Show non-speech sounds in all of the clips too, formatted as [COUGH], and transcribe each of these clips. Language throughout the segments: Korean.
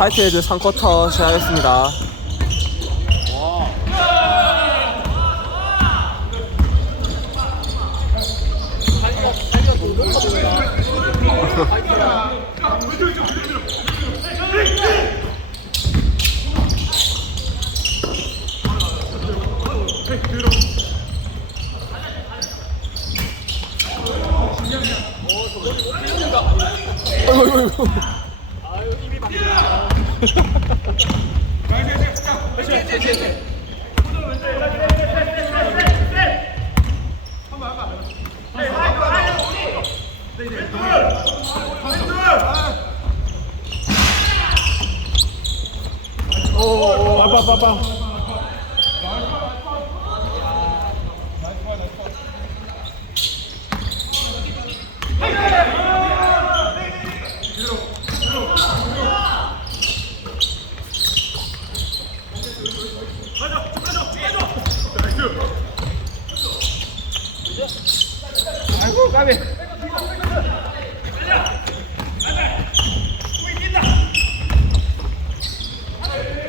화이트헤드 3쿼터 시작하겠습니다. [LAUGHS] 어이구, 어이구, 어이구. 빠빠빠빠.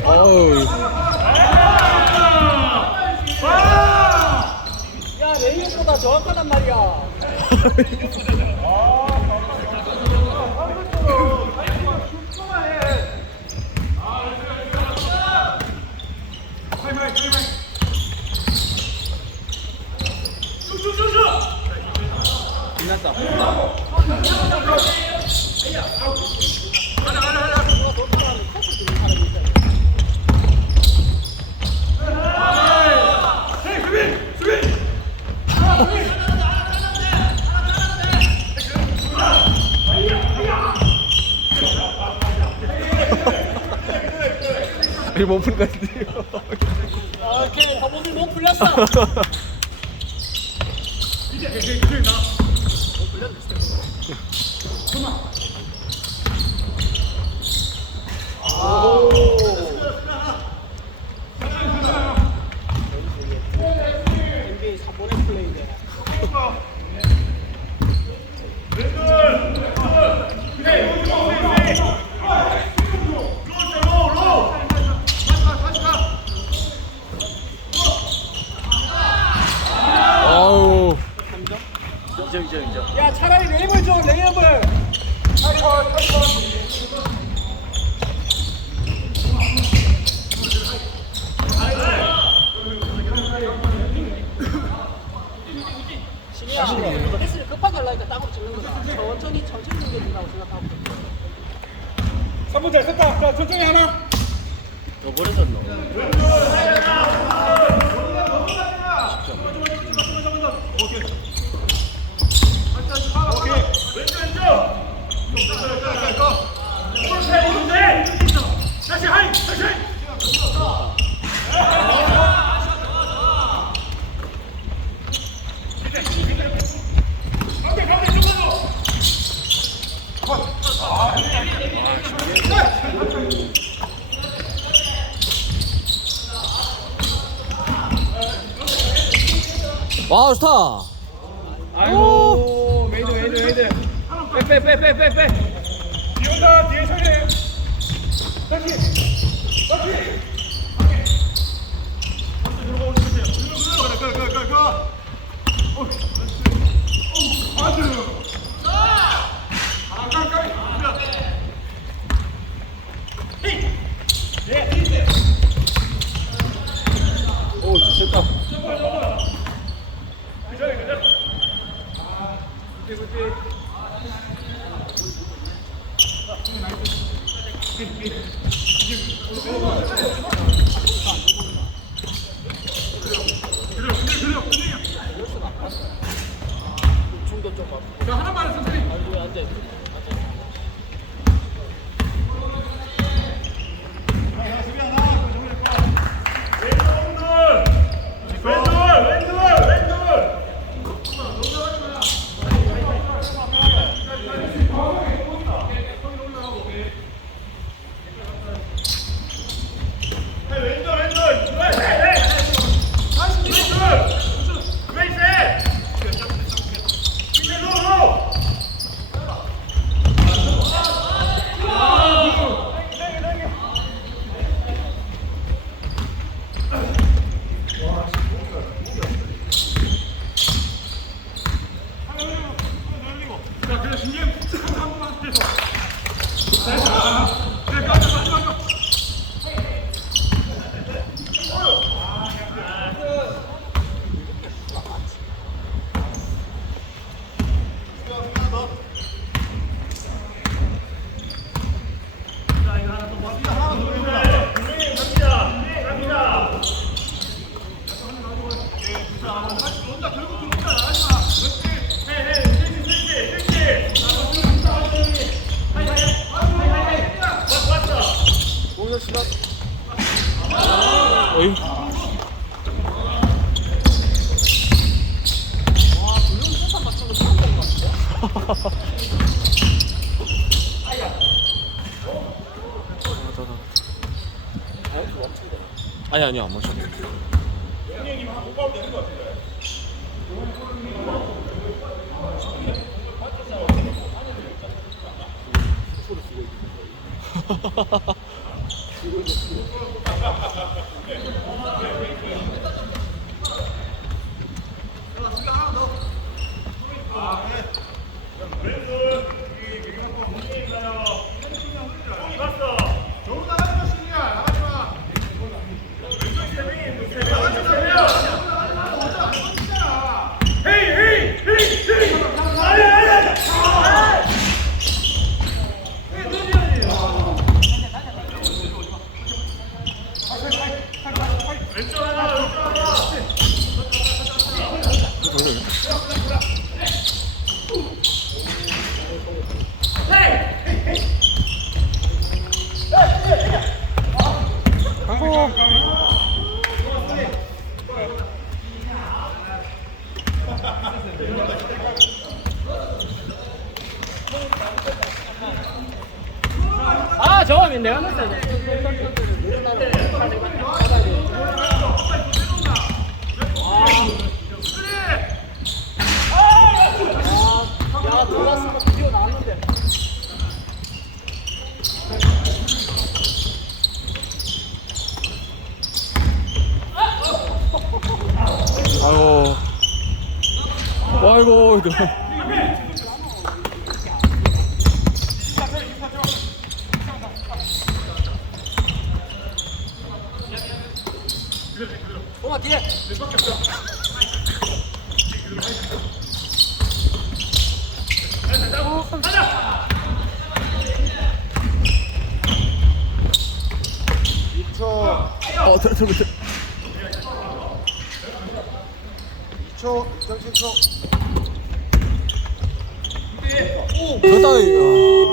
어우. 야 레이업보다 정확하단 말이야. [LAUGHS] 푸는 것 같은데요. 오케이 더보들 몸 풀렸어. NBA 3번의 플레이인데. 어우. 야 차라리 레이업을 줘 레이업을. 신이야 패스를 급하게 하려니까 땅으로 찍는 거다. 천천히 천천히 넘겨준다고 생각하고. 3분 잘 썼다. 자, 천천히 하나. 와, 좋다. 아이고, 메이드, 메이드, 메이드. 빼, 빼, 빼, 빼, 빼, 빼. 뒤에 온다, 뒤에 서래. 다시, 다시. 오, থেকে 더. 어이. 아니 아니요 안 맞췄 [LAUGHS] 네. 아 저거면 내가 아이고. 아이고. 이거. 엄마 뒤에 어, 저, 저, 저. 2초, 2.7초. 그렇다. 이거.